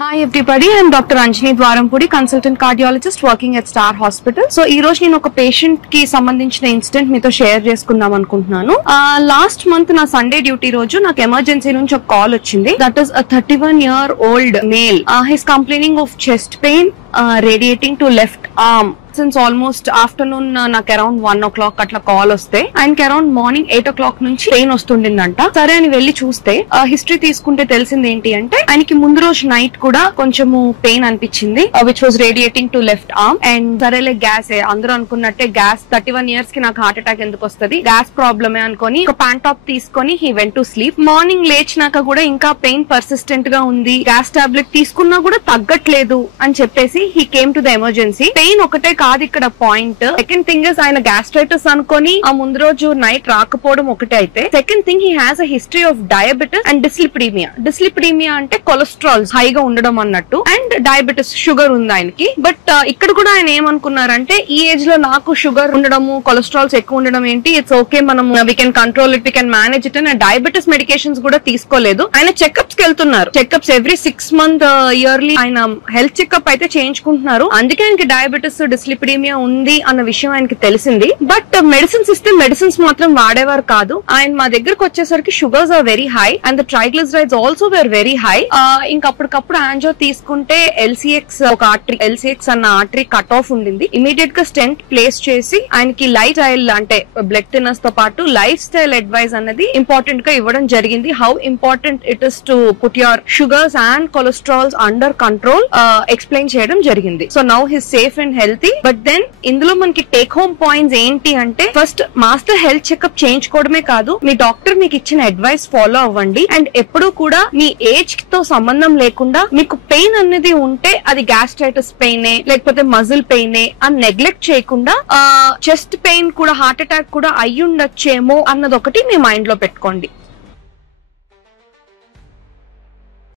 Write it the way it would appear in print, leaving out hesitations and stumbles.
Hi everybody, I am Dr. Anjani Dwarampudi, consultant cardiologist working at Star Hospital. So ee roju nenu oka patient ki sambandhinchina incident meeto share cheskundam anukuntunnanu. Last month na Sunday duty roju నాకు emergency nunchi oka call వచ్చింది. That is a 31-year-old male. He is complaining of chest pain radiating to left arm. Since almost afternoon నాకు around 1 o'clock అట్లా call వస్తే ఆయనకి around morning 8 o'clock నుంచి pain వస్తుండిందంట. సరే అని వెళ్లి చూస్తే హిస్టరీ తీసుకుంటే తెలిసింది ఏంటి అంటే ఆయనకి ముందు రోజు నైట్ కూడా కొంచెము పెయిన్ అనిపించింది which was radiating to left arm. And సరేలే గ్యాస్ అందరూ అనుకున్నట్టే గ్యాస్ 31 years కి నాకు హార్ట్ అటాక్ ఎందుకు వస్తుంది, గ్యాస్ ప్రాబ్లమే అనుకుని ఒక ప్యాంటాప్ తీసుకొని he went to sleep. Morning లేచినాక కూడా ఇంకా పెయిన్ పర్సిస్టెంట్ గా ఉంది, గ్యాస్ టాబ్లెట్ తీసుకున్నా కూడా తగ్గట్లేదు అని చెప్పేసి he came to the emergency. Pain ఒకటే కాదు ఇక్కడ పాయింట్. సెకండ్ థింగ్ ఇస్ ఆయన గ్యాస్ట్రైటిస్ అనుకొని ఆ ముందు రోజు నైట్ రాకపోవడం ఒకటే అయితే, second thing he has a history of diabetes and dyslipidemia. Dyslipidemia అంటే కొలెస్ట్రాల్స్ హైగా ఉండడం అన్నట్టు, అండ్ డయాబెటిస్ షుగర్ ఉంది ఆయనకి. బట్ ఇక్కడ కూడా ఆయన ఏమనుకున్నారంటే ఈ ఏజ్ లో నాకు షుగర్ ఉండడము కొలెస్ట్రాల్స్ ఎక్కువ ఉండడం ఏంటి, ఇట్స్ ఓకే మనం we can control it, we can manage it అని డయాబెటిస్ మెడికేషన్స్ కూడా తీసుకోలేదు. ఆయన చెకప్స్ కి వెళ్తున్నారు. చెకప్స్ ఎవ్రీ 6 months ఇయర్లీ ఆయన హెల్త్ చెకప్ అయితే చేయించుకుంటున్నారు. అందుకే ఆయనకి డయాబెటిస్ డిస్లిపిడీమియా ఉంది అన్న విషయం ఆయనకి తెలిసింది. బట్ మెడిసిన్స్ ఇస్తే మెడిసిన్స్ మాత్రం వాడేవారు కాదు. ఆయన మా దగ్గరకు వచ్చేసరికి sugars are very high and the triglycerides also were very high. ఇంకప్పటికప్పుడు యాంజో తీసుకుంటే ఎల్సిఎక్స్ ఒక ఆర్టరీ, ఎల్సిఎక్స్ అన్న ఆర్టరీ కట్ ఆఫ్ ఉండింది. ఇమీడియట్ గా స్టెంట్ ప్లేస్ చేసి ఆయనకి లైఫ్ స్టైల్ అంటే బ్లడ్ థిన్నర్స్ తో పాటు లైఫ్ స్టైల్ అడ్వైస్ అన్నది ఇంపార్టెంట్ గా ఇవ్వడం జరిగింది. How important it is to put your sugars and cholesterols under control explain చేయడం జరిగింది. So now his safe and healthy. But then ఇందులో మనకి టేక్ హోమ్ పాయింట్స్ ఏంటి అంటే, ఫస్ట్ మాస్టర్ హెల్త్ చెకప్ చేయించుకోవడమే కాదు, మీ డాక్టర్ మీకు ఇచ్చిన అడ్వైస్ ఫాలో అవ్వండి. అండ్ ఎప్పుడూ కూడా మీ ఏజ్ తో సంబంధం లేకుండా మీకు పెయిన్ అనేది ఉంటే అది గ్యాస్ట్రైటిస్ పెయినే లేకపోతే మజిల్ పెయినే అని నెగ్లెక్ట్ చేయకుండా చెస్ట్ పెయిన్ కూడా హార్ట్ అటాక్ కూడా అయ్యుండొచ్చేమో అన్నది ఒకటి మీ మైండ్ లో పెట్టుకోండి.